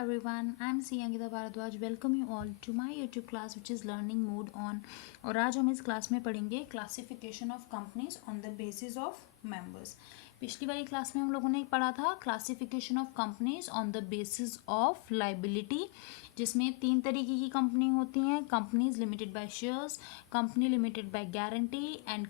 everyone, I'm C. Angita Bharadwaj. Welcome you all to my YouTube class which is Learning Mode on. और आज हम इस class में पढ़ेंगे classification of companies on the basis of members. पिछली वाली class में हम लोगों ने पढ़ा था classification of companies on the basis of liability, जिसमें 3 तरीके की कंपनी होती हैं. Companies limited by shares, company limited by guarantee and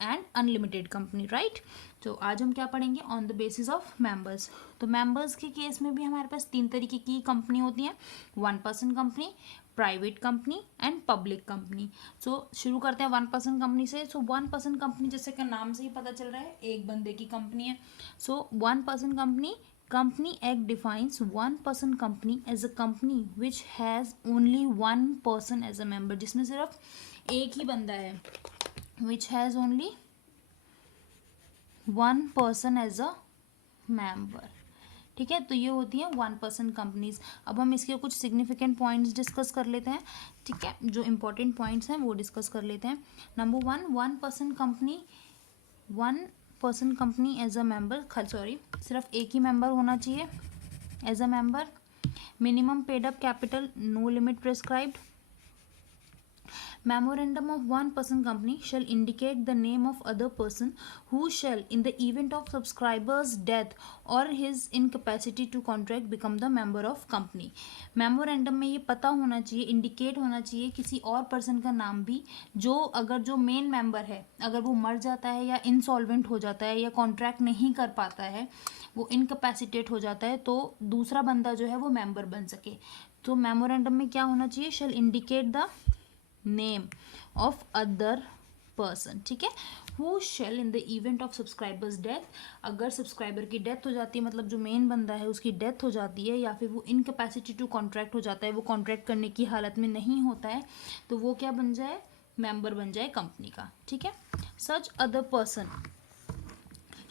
unlimited company, right. तो आज हम क्या पढ़ेंगे on the basis of members. तो मेंबर्स के केस में भी हमारे पास 3 तरीके की कंपनी होती हैं, 1% company, private company and public company. So शुरू करते हैं 1% कंपनी से. सो 1% कंपनी जैसे कि नाम से ही पता चल रहा है एक बंदे की कंपनी है. So 1% company, company act defines 1% company as a company which has only 1 person as a member, जिसमें सिर्फ एक ही बंदा है, which has only 1 person as a member. ठीक है, तो ये होती है 1% कंपनीज. अब हम इसके कुछ सिग्निफिकेंट पॉइंट्स डिस्कस कर लेते हैं. ठीक है, जो इंपॉर्टेंट पॉइंट्स हैं वो डिस्कस कर लेते हैं. Number 1, 1% company as a member, सिर्फ एक ही मेंबर होना चाहिए as a member. Minimum paid up capital, no limit prescribed. Memorandum of 1% company shall indicate the name of other person who shall, in the event of subscriber's death or his incapacity to contract, become the member of company. Memorandum में ये पता होना चाहिए, indicate होना चाहिए किसी और person का नाम भी, जो अगर जो मेन मेंबर है अगर वो मर जाता है या इंसॉल्वेंट हो जाता है या कॉन्ट्रैक्ट नहीं कर पाता है, वो इनकैपेसिटेट हो जाता है, तो दूसरा बंदा जो है वो मेंबर बन सके. तो मेमोरेंडम में क्या होना चाहिए, shall indicate the name of other person. ठीक है, who shall in the event of subscribers death, अगर सब्सक्राइबर की डेथ हो जाती है, मतलब जो मेन बंदा है उसकी डेथ हो जाती है या फिर वो इनकैपेसिटी टू कॉन्ट्रैक्ट हो जाता है, वो कॉन्ट्रैक्ट करने की हालत में नहीं होता है, तो वो क्या बन जाए, मेंबर बन जाए कंपनी का. ठीक है, सच other person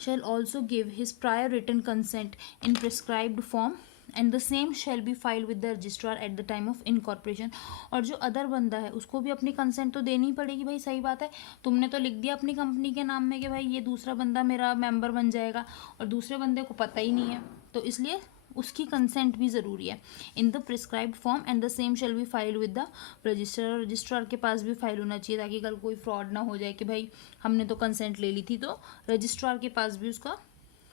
shall also give his prior written consent in prescribed form and the same shall be filed with the registrar at the time of incorporation. और जो अदर बंदा है उसको भी अपनी कंसेंट तो देनी पड़ेगी भाई. सही बात है, तुमने तो लिख दिया अपनी कंपनी के नाम में कि भाई ये दूसरा बंदा मेरा मेंबर बन जाएगा और दूसरे बंदे को पता ही नहीं है, तो इसलिए उसकी कंसेंट भी ज़रूरी है. In the prescribed form and the same shall be filed with the registrar. Registrar के पास भी फाइल होना चाहिए ताकि कल कोई फ्रॉड ना हो जाए कि भाई हमने तो कंसेंट ले ली थी, तो रजिस्ट्रार के पास भी उसका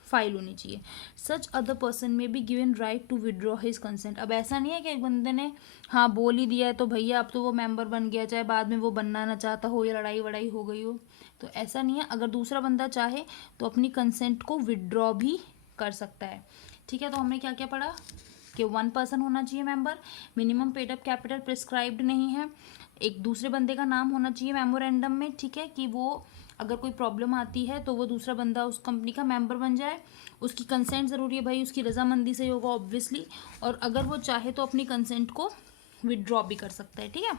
फाइल होनी चाहिए. Such other person may be given right to withdraw his consent. अब ऐसा नहीं है कि एक बंदे ने हाँ बोल ही दिया है तो भैया अब तो वो मेंबर बन गया, चाहे बाद में वो बनना ना चाहता हो या लड़ाई वड़ाई हो गई हो, तो ऐसा नहीं है. अगर दूसरा बंदा चाहे तो अपनी कंसेंट को विड्रॉ भी कर सकता है. ठीक है, तो हमने क्या क्या पढ़ा कि 1 person होना चाहिए member, minimum paid up capital prescribed नहीं है, एक दूसरे बंदे का नाम होना चाहिए मेमोरेंडम में. ठीक है, कि वो अगर कोई प्रॉब्लम आती है तो वो दूसरा बंदा उस कंपनी का मेंबर बन जाए. उसकी कंसेंट ज़रूरी है भाई, उसकी रजामंदी से होगा ऑब्वियसली, और अगर वो चाहे तो अपनी कंसेंट को विदड्रॉ भी कर सकता है. ठीक है,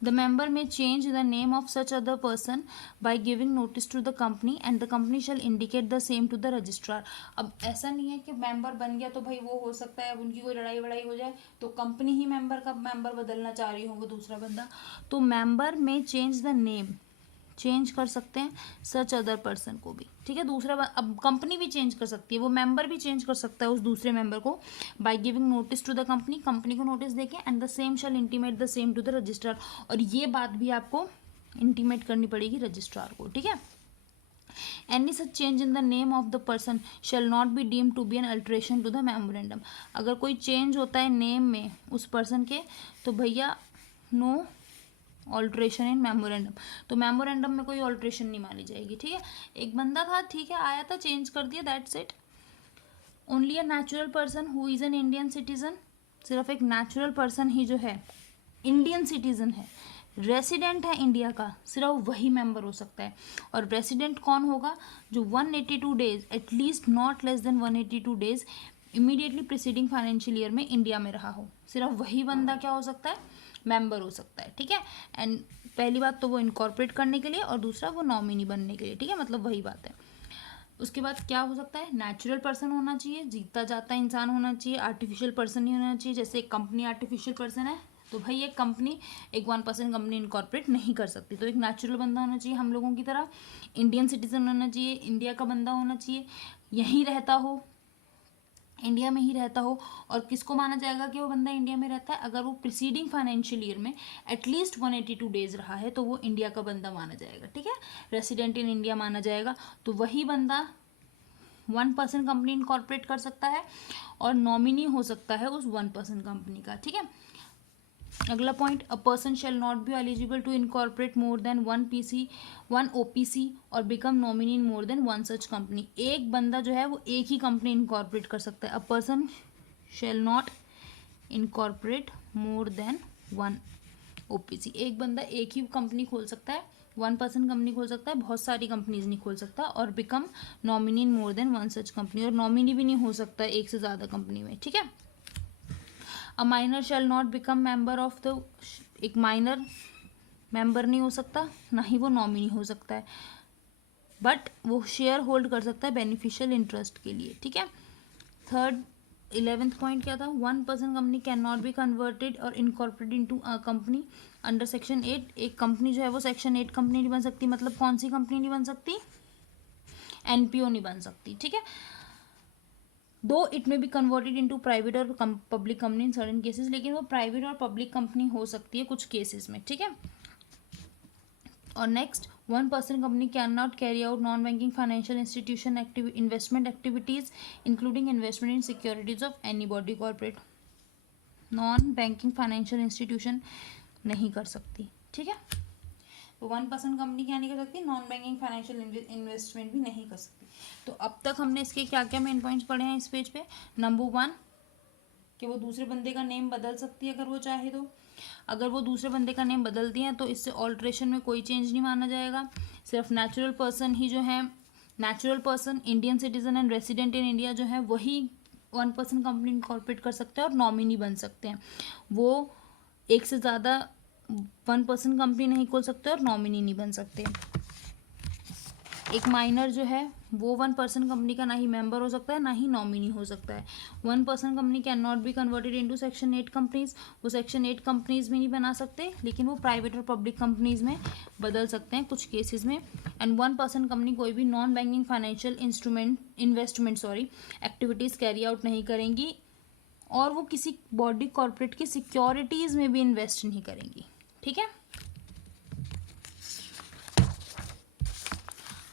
The member may change the name of such other person by giving notice to the company and the company shall indicate the same to the registrar. अब ऐसा नहीं है कि मेंबर बन गया तो भाई वो हो सकता है अब उनकी कोई लड़ाई वड़ाई हो जाए तो कंपनी ही मेंबर का मेंबर बदलना चाह रही हो वो दूसरा बंदा, तो मेंबर में चेंज द नेम, चेंज कर सकते हैं सच अदर पर्सन को भी. ठीक है, दूसरा अब कंपनी भी चेंज कर सकती है, वो मेंबर भी चेंज कर सकता है उस दूसरे मेंबर को by giving notice to the company, company को नोटिस देके, and the same shall intimate the same to the registrar. और ये बात भी आपको इंटीमेट करनी पड़ेगी रजिस्ट्रार को. ठीक है, any such change in the name of the person shall not be deemed to be an alteration to the memorandum. अगर कोई चेंज होता है नेम में उस पर्सन के तो भैया नो ऑल्ट्रेशन इन मेमोरेंडम, तो मेमोरेंडम में कोई ऑल्ट्रेशन नहीं मानी जाएगी. ठीक है, एक बंदा था, ठीक है, आया था, चेंज कर दिया, that's it. Only a natural person who is an Indian citizen, सिर्फ एक नेचुरल पर्सन ही जो है इंडियन सिटीजन है, रेसिडेंट है इंडिया का, सिर्फ वही मेंबर हो सकता है. और रेसिडेंट कौन होगा, जो 182 days, at least not less than 182 days immediately preceding financial year में इंडिया में रहा हो, सिर्फ वही बंदा क्या हो सकता है, मेंबर हो सकता है. ठीक है, एंड पहली बात तो वो इनकॉर्पोरेट करने के लिए और दूसरा वो नॉमिनी बनने के लिए. ठीक है, मतलब वही बात है. उसके बाद क्या हो सकता है, नेचुरल पर्सन होना चाहिए, जीता जाता इंसान होना चाहिए, आर्टिफिशियल पर्सन नहीं होना चाहिए. जैसे एक कंपनी आर्टिफिशियल पर्सन है तो भाई एक कंपनी, एक 1% कंपनी इनकॉर्पोरेट नहीं कर सकती, तो एक नेचुरल बंदा होना चाहिए हम लोगों की तरह, इंडियन सिटीजन होना चाहिए, इंडिया का बंदा होना चाहिए, यहीं रहता हो, इंडिया में ही रहता हो, और किसको माना जाएगा कि वो बंदा इंडिया में रहता है, अगर वो प्रिसीडिंग फाइनेंशियल ईयर में एटलीस्ट 182 डेज रहा है तो वो इंडिया का बंदा माना जाएगा, ठीक है, रेसिडेंट इन इंडिया माना जाएगा। तो वही बंदा 1% कंपनी इनकॉर्पोरेट कर सकता है और नॉमिनी हो सकता है उस 1% कंपनी का, ठीक है। अगला point, a person shall not be eligible to incorporate more than 1 OPC और become nominee in more than 1 such company. एक बंदा जो है वो एक ही कंपनी इनकॉर्पोरेट कर सकता है। अ person shall not incorporate more than 1 OPC, एक बंदा एक ही कंपनी खोल सकता है, 1% कंपनी खोल सकता है, बहुत सारी कंपनीज नहीं खोल सकता, और become nominee in more than 1 such company, और नॉमिनी भी नहीं हो सकता एक से ज़्यादा कंपनी में, ठीक है। A minor shall not become member of the, एक माइनर मेंबर नहीं हो सकता, ना ही वो नॉमिनी हो सकता है, बट वो शेयर होल्ड कर सकता है बेनिफिशियल इंटरेस्ट के लिए, ठीक है। थर्ड 11th पॉइंट क्या था, 1% company can not be converted और incorporated into a company under section 8। एक कंपनी जो है वो सेक्शन 8 कंपनी नहीं बन सकती, मतलब कौन सी कंपनी नहीं बन सकती, NPO नहीं बन सकती, ठीक है। दो इट में बी कन्वर्टेड इनटू प्राइवेट और public company in certain cases, लेकिन वो प्राइवेट और पब्लिक कंपनी हो सकती है कुछ केसेस में, ठीक है। और next, 1% company can not carry out non banking financial institution investment activities including investment in securities of any body corporate. Non banking financial institution नहीं कर सकती, ठीक है। तो 1% कंपनी क्या नहीं कर सकती, नॉन बैंकिंग फाइनेंशियल इन्वेस्टमेंट भी नहीं कर सकती। तो अब तक हमने इसके क्या क्या मेन पॉइंट्स पढ़े हैं इस पेज पे। नंबर 1 कि वो दूसरे बंदे का नेम बदल सकती है अगर वो चाहे तो। अगर वो दूसरे बंदे का नेम बदलती हैं तो इससे ऑल्ट्रेशन में कोई चेंज नहीं माना जाएगा, सिर्फ नेचुरल पर्सन ही जो है, natural person, Indian citizen and resident in India जो है वही 1% कंपनी इनकॉर्पोरेट कर सकते हैं और नॉमिनी बन सकते हैं। वो एक से ज़्यादा 1% कंपनी नहीं खोल सकते और नॉमिनी नहीं बन सकते। एक माइनर जो है वो 1% कंपनी का ना ही मेंबर हो सकता है ना ही नॉमिनी हो सकता है। 1% company can not be converted into section 8 companies, वो सेक्शन 8 कंपनीज में नहीं बना सकते, लेकिन वो प्राइवेट और पब्लिक कंपनीज में बदल सकते हैं कुछ केसेस में। एंड 1% कंपनी कोई भी non banking financial investment activities carry out नहीं करेंगी, और वो किसी बॉडी कॉर्पोरेट की सिक्योरिटीज में भी इन्वेस्ट नहीं करेंगी, ठीक है।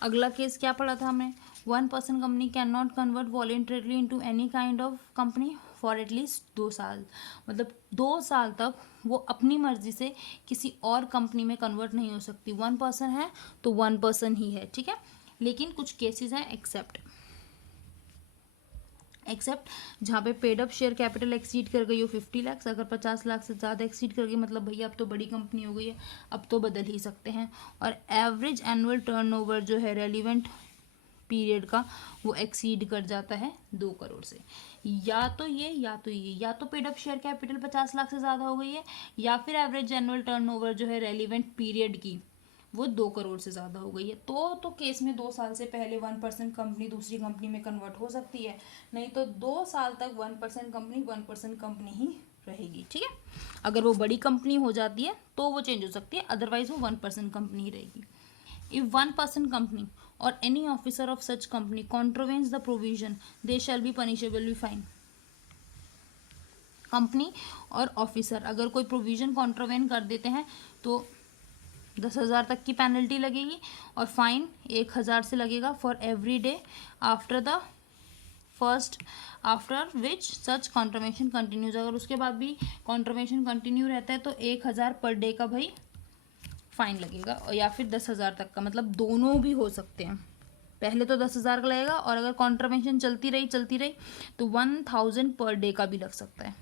अगला केस क्या पढ़ा था हमने, 1% company can not convert voluntarily into any kind of company for at least 2 साल, मतलब 2 साल तक वो अपनी मर्जी से किसी और कंपनी में कन्वर्ट नहीं हो सकती। 1% है तो 1% ही है, ठीक है। लेकिन कुछ केसेस हैं एक्सेप्ट जहाँ पे paid up share capital exceed कर गई हो 50 लाख, अगर 50 लाख से ज़्यादा एक्सीड कर गई मतलब भैया अब तो बड़ी कंपनी हो गई है, अब तो बदल ही सकते हैं। और एवरेज एनुअल टर्नओवर जो है रेलिवेंट पीरियड का वो एक्सीड कर जाता है 2 करोड़ से। या तो ये या तो paid up share capital 50 lakh से ज़्यादा हो गई है, या फिर एवरेज एनुअल टर्नओवर जो है रेलिवेंट पीरियड की वो 2 करोड़ से ज़्यादा हो गई है। तो केस में 2 साल से पहले 1% कंपनी दूसरी कंपनी में कन्वर्ट हो सकती है, नहीं तो 2 साल तक 1% कंपनी ही रहेगी, ठीक है। अगर वो बड़ी कंपनी हो जाती है तो वो चेंज हो सकती है, अदरवाइज वो 1% कंपनी ही रहेगी। इफ 1% कंपनी और any officer of such company contravenes the provision they shall be punishable with fine. Company और ऑफिसर अगर कोई प्रोविजन कॉन्ट्रोवेन कर देते हैं तो 10,000 तक की पेनल्टी लगेगी, और फाइन 1,000 से लगेगा for every day after which such contravention continues. अगर उसके बाद भी कॉन्ट्रोवेशन कंटिन्यू रहता है तो 1,000 पर डे का भाई फाइन लगेगा, और या फिर 10,000 तक का, मतलब दोनों भी हो सकते हैं। पहले तो 10,000 का लगेगा, और अगर कॉन्ट्रोवेशन चलती रही तो 1,000 पर डे का भी लग सकता है,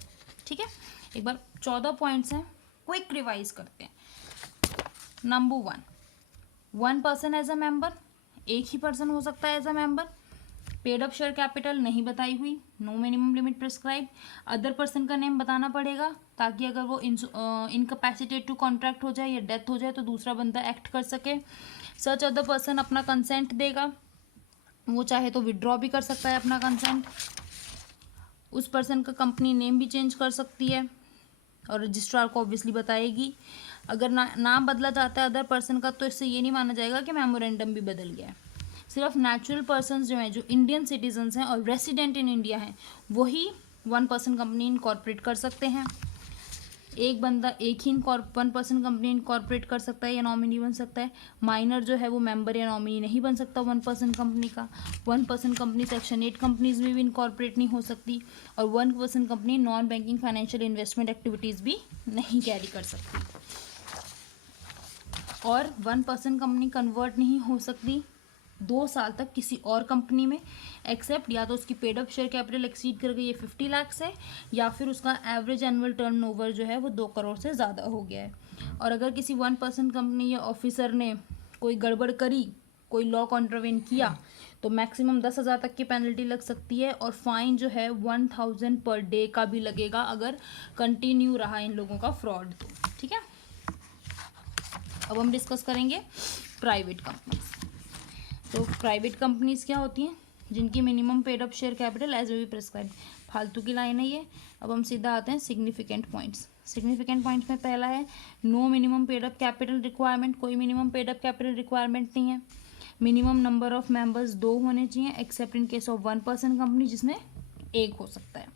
ठीक है। एक बार 14 पॉइंट्स हैं, क्विक रिवाइज करते हैं। Number 1 person as a member, एक ही पर्सन हो सकता है as a member. Paid up share capital नहीं बताई हुई, no minimum limit prescribe. Other person का नेम बताना पड़ेगा ताकि अगर वो इनकैपेसिटेट टू कॉन्ट्रैक्ट हो जाए या डेथ हो जाए तो दूसरा बंदा एक्ट कर सके। सच अदर पर्सन अपना कंसेंट देगा, वो चाहे तो विड्रॉ भी कर सकता है अपना कंसेंट। उस पर्सन का कंपनी नेम भी चेंज कर सकती है और रजिस्ट्रार को ऑब्वियसली बताएगी। अगर नाम बदला जाता है अदर पर्सन का तो इससे ये नहीं माना जाएगा कि मेमोरेंडम भी बदल गया है। सिर्फ नेचुरल पर्सन जो हैं, जो इंडियन सिटीजन्स हैं और रेसिडेंट इन इंडिया हैं, वही 1% कंपनी इनकॉर्पोरेट कर सकते हैं। एक बंदा एक ही 1% कंपनी इनकॉर्पोरेट कर सकता है या नॉमिनी बन सकता है। माइनर जो है वो मेंबर या नॉमिनी नहीं बन सकता 1% कंपनी का। 1% कंपनी सेक्शन 8 कंपनीज में भी इनकॉर्पोरेट नहीं हो सकती, और 1% company non banking financial investment activities भी नहीं कैरी कर सकती। और 1% कंपनी कन्वर्ट नहीं हो सकती 2 साल तक किसी और कंपनी में, एक्सेप्ट या तो उसकी paid up share capital exceed कर गई है 50 लाख से, या फिर उसका एवरेज एनुअल टर्नओवर जो है वो 2 करोड़ से ज़्यादा हो गया है। और अगर किसी 1% कंपनी या ऑफिसर ने कोई गड़बड़ करी, कोई लॉ कॉन्ट्रावेन किया, तो मैक्सिमम 10,000 तक की पेनल्टी लग सकती है, और फाइन जो है 1,000 पर डे का भी लगेगा अगर कंटिन्यू रहा इन लोगों का फ्रॉड तो। ठीक है, अब हम डिस्कस करेंगे प्राइवेट कंपनीज। तो प्राइवेट कंपनीज क्या होती हैं? जिनकी minimum paid up share capital as way prescribe. फालतू की लाइन है ये। अब हम सीधा आते हैं सिग्निफिकेंट पॉइंट्स। सिग्निफिकेंट पॉइंट्स में पहला है no minimum paid up capital requirement. कोई minimum paid up capital requirement नहीं है। मिनिमम नंबर ऑफ मेंबर्स 2 होने चाहिए, except in case of 1% company जिसमें 1 हो सकता है।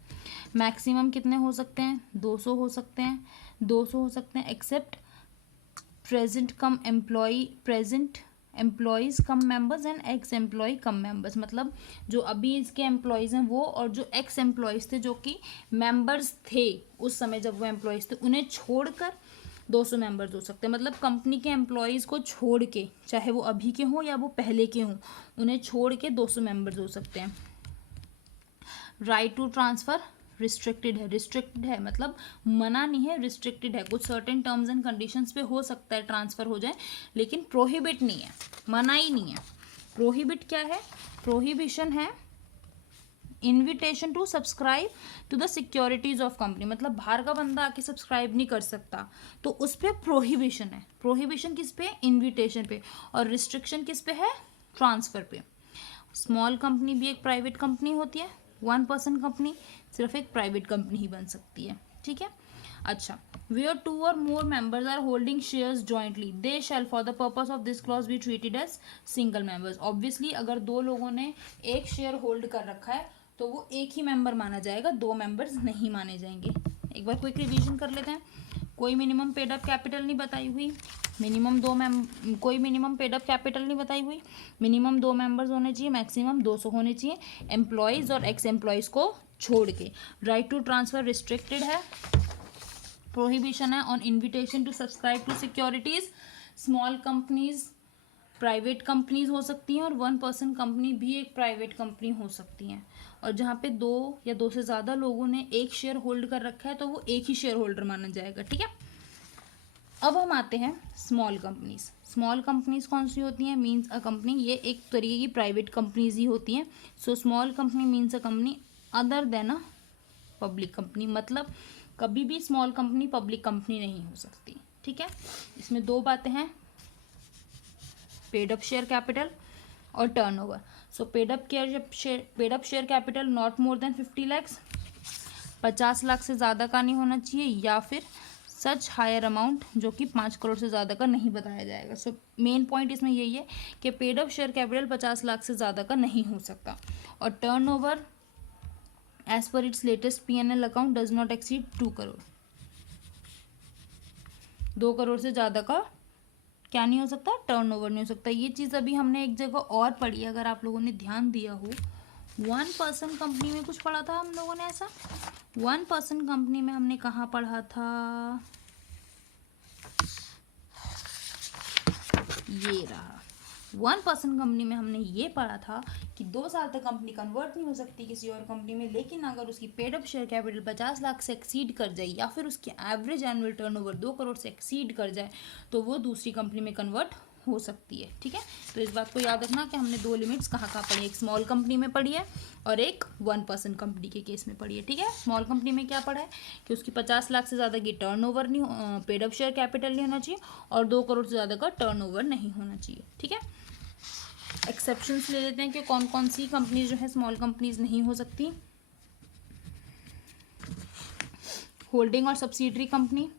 मैक्सिमम कितने हो सकते हैं? 200 हो सकते हैं, 200 हो सकते हैं, except present employees cum members and ex employee cum members. मतलब जो अभी इसके एम्प्लॉयज़ हैं वो, और जो एक्स एम्प्लॉयज़ थे जो कि मेंबर्स थे उस समय जब वो एम्प्लॉयज़ थे, उन्हें छोड़कर 200 मेंबर्स हो सकते हैं। मतलब कंपनी के एम्प्लॉयज़ को छोड़ के, चाहे वो अभी के हों या वो पहले के हों, उन्हें छोड़ के 200 मेंबर्स हो सकते हैं। राइट टू ट्रांसफ़र रिस्ट्रिक्टेड है। रिस्ट्रिक्टेड है मतलब मना नहीं है, रिस्ट्रिक्टेड है। कुछ सर्टेन टर्म्स एंड कंडीशंस पे हो सकता है ट्रांसफ़र हो जाए, लेकिन प्रोहिबिट नहीं है, मना ही नहीं है। प्रोहिबिट क्या है? प्रोहिबिशन है invitation to subscribe to the securities of company. मतलब बाहर का बंदा आके सब्सक्राइब नहीं कर सकता, तो उस पर प्रोहिबिशन है। प्रोहिबिशन किस पे? इन्विटेशन पे। और रिस्ट्रिक्शन किस पे है? ट्रांसफ़र पे। स्मॉल कंपनी भी एक प्राइवेट कंपनी होती है। 1% कंपनी सिर्फ एक प्राइवेट कंपनी ही बन सकती है। ठीक है, अच्छा। वेयर 2 और more members are holding shares jointly they shall for the purpose of this clause be treated as single members. Obviously अगर 2 लोगों ने एक शेयर होल्ड कर रखा है तो वो एक ही मेंबर माना जाएगा, 2 मेंबर्स नहीं माने जाएंगे। एक बार क्विक रिवीजन कर लेते हैं। कोई मिनिमम पेड अप कैपिटल नहीं बताई हुई, कोई मिनिमम पेड अप कैपिटल नहीं बताई हुई, मिनिमम 2 मेंबर्स होने चाहिए, मैक्सिमम 200 होने चाहिए, एम्प्लॉयज़ और एक्स एम्प्लॉयज़ को छोड़ के। राइट टू ट्रांसफ़र रिस्ट्रिक्टेड है। प्रोहिबिशन है on invitation to subscribe to securities. Small companies private companies हो सकती हैं, और 1% कंपनी भी एक प्राइवेट कंपनी हो सकती हैं। और जहाँ पे 2 या 2 से ज़्यादा लोगों ने एक शेयर होल्ड कर रखा है तो वो एक ही शेयर होल्डर माना जाएगा। ठीक है, अब हम आते हैं स्मॉल कंपनीज। स्मॉल कंपनीज कौन सी होती हैं? मीन्स अ कंपनी, ये एक तरीके की प्राइवेट कंपनीज ही होती हैं। So small company means a company other than a public company. मतलब कभी भी स्मॉल कंपनी पब्लिक कंपनी नहीं हो सकती। ठीक है, इसमें 2 बातें हैं, पेड अप शेयर कैपिटल और turnover. So paid up share capital not more than 50 lakh, 50 lakh से ज़्यादा का नहीं होना चाहिए, या फिर सच हायर अमाउंट जो कि 5 करोड़ से ज़्यादा का नहीं बताया जाएगा। सो मेन पॉइंट इसमें यही है कि paid up share capital 50 lakh से ज़्यादा का नहीं हो सकता। और turnover as per its latest P&L account does not exceed 2 crore. 2 crore से ज़्यादा का क्या नहीं हो सकता? टर्नओवर नहीं हो सकता। ये चीज़ अभी हमने एक जगह और पढ़ी, अगर आप लोगों ने ध्यान दिया हो। 1% कंपनी में कुछ पढ़ा था हम लोगों ने ऐसा। 1% कंपनी में हमने कहाँ पढ़ा था? ये रहा। 1% कंपनी में हमने ये पढ़ा था कि 2 साल तक कंपनी कन्वर्ट नहीं हो सकती किसी और कंपनी में, लेकिन अगर उसकी paid up share capital 50 lakh से एक्सीड कर जाए, या फिर उसकी एवरेज एनुअल टर्नओवर 2 करोड़ से एक्सीड कर जाए, तो वो दूसरी कंपनी में कन्वर्ट हो सकती है। ठीक है, तो इस बात को याद रखना कि हमने 2 लिमिट्स कहाँ पढ़ी है। एक स्मॉल कंपनी में पढ़ी है और एक 1% कंपनी के केस में पढ़ी है। ठीक है, स्मॉल कंपनी में क्या पढ़ा है कि उसकी 50 लाख से ज़्यादा की टर्नओवर नहीं, पेड अप शेयर कैपिटल नहीं होना चाहिए, और 2 करोड़ से ज़्यादा का टर्नओवर नहीं होना चाहिए। ठीक है, एक्सेप्शंस ले लेते हैं कि कौन कौन सी कंपनीज जो है स्मॉल कंपनीज नहीं हो सकती। होल्डिंग और सब्सिडरी कंपनी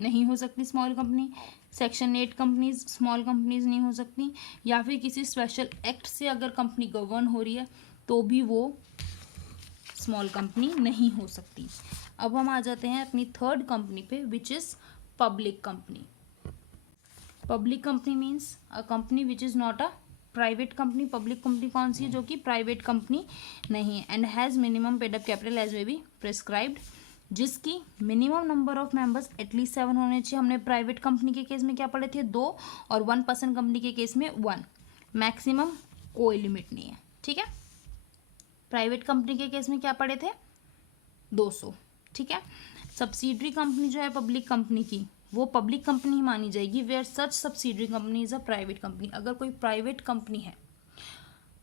नहीं हो सकती small company. Section 8 companies small companies नहीं हो सकती, या फिर किसी स्पेशल एक्ट से अगर कंपनी गवर्न हो रही है तो भी वो स्मॉल कंपनी नहीं हो सकती। अब हम आ जाते हैं अपनी थर्ड कंपनी पे, which is public company. Public company means a company which is not a private company. Public company कौन सी है? जो कि प्राइवेट कंपनी नहीं है। And has minimum paid up capital as may be prescribed, जिसकी minimum number of members at least 7 होने चाहिए। हमने प्राइवेट कंपनी के केस में क्या पढ़े थे? 2, और 1 पर्सन कंपनी के केस में 1। मैक्सिमम कोई लिमिट नहीं है, ठीक है। प्राइवेट कंपनी के केस में क्या पढ़े थे? 200, ठीक है। सब्सिडरी कंपनी जो है पब्लिक कंपनी की, वो पब्लिक कंपनी ही मानी जाएगी where such subsidiary company is a private company. अगर कोई प्राइवेट कंपनी है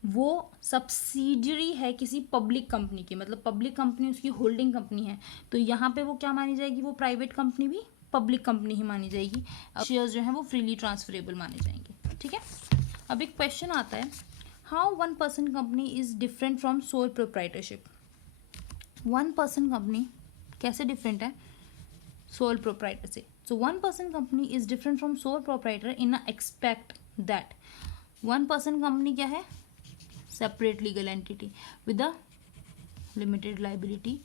वो सब्सिडरी है किसी पब्लिक कंपनी की, मतलब पब्लिक कंपनी उसकी होल्डिंग कंपनी है, तो यहाँ पे वो क्या मानी जाएगी? वो प्राइवेट कंपनी भी पब्लिक कंपनी ही मानी जाएगी। शेयर्स जो है वो फ्रीली ट्रांसफरेबल माने जाएंगे, ठीक है। अब एक क्वेश्चन आता है, how 1 person company is different from sole proprietorship. 1 person company कैसे डिफरेंट है सोल प्रोप्राइटर से? सो 1 person company is different from sole proprietor in a expect that 1 person company क्या है? Separate legal entity with a limited liability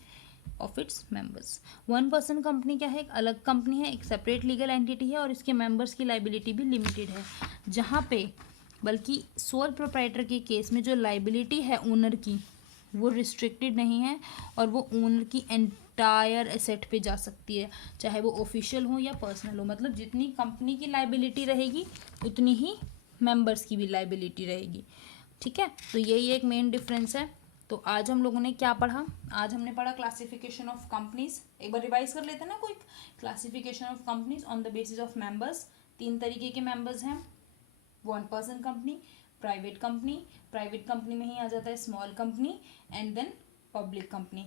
of its members. 1 person company क्या है? एक अलग company है, एक सेपरेट लीगल एंटिटी है, और इसके मेंबर्स की लाइबिलिटी भी लिमिटेड है। जहाँ पे बल्कि सोल प्रोप्राइटर के केस में जो लाइबिलिटी है ओनर की वो रिस्ट्रिक्टेड नहीं है, और वो ओनर की एंटायर एसेट पे जा सकती है, चाहे वो ऑफिशियल हो या पर्सनल हो। मतलब जितनी कंपनी की लाइबिलिटी रहेगी उतनी ही मेंबर्स की भी लाइबिलिटी रहेगी, ठीक है। तो यही एक मेन डिफरेंस है। तो आज हम लोगों ने क्या पढ़ा? आज हमने पढ़ा क्लासिफिकेशन ऑफ कंपनीज। एक बार रिवाइज कर लेते हैं ना कोई। Classification of companies on the basis of members. 3 तरीके के मेंबर्स हैं। 1 पर्सन कंपनी, प्राइवेट कंपनी में ही आ जाता है small company, and then public company.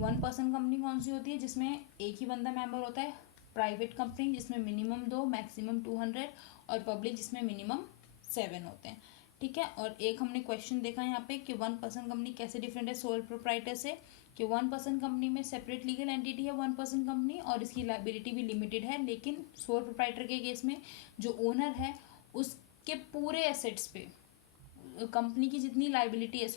1 person company कौन सी होती है? जिसमें एक ही बंदा मेंबर होता है। प्राइवेट कंपनी जिसमें मिनिमम 2 मैक्सिमम 200, और पब्लिक जिसमें मिनिमम 7 होते हैं, ठीक है। और एक हमने क्वेश्चन देखा यहाँ पे कि 1 पर्सन कंपनी कैसे डिफरेंट है सोल प्रोप्राइटर से, कि 1 पर्सन कंपनी में सेपरेट लीगल एंटिटी है 1 पर्सन कंपनी, और इसकी लाइबिलिटी भी लिमिटेड है। लेकिन सोल प्रोप्राइटर के केस में जो ओनर है उसके पूरे एसेट्स पे कंपनी की जितनी लाइबिलिटी है,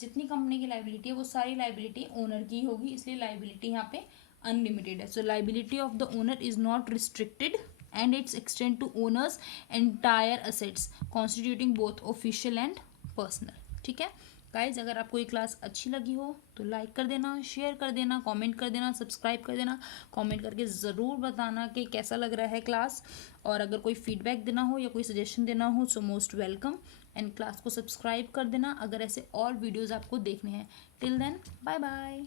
जितनी कंपनी की लाइबिलिटी है वो सारी लाइबिलिटी ओनर की होगी, इसलिए लाइबिलिटी यहाँ पे अनलिमिटेड है। सो liability of the owner is not restricted and its extend to owners entire assets constituting both official and personal, ठीक है गाइज। अगर आपको ये क्लास अच्छी लगी हो तो लाइक कर देना, शेयर कर देना, कमेंट कर देना, सब्सक्राइब कर देना। कमेंट करके ज़रूर बताना कि कैसा लग रहा है क्लास, और अगर कोई फीडबैक देना हो या कोई सजेशन देना हो so most welcome. And class को सब्सक्राइब कर देना अगर ऐसे और वीडियोज़ आपको देखने हैं। Till then bye bye.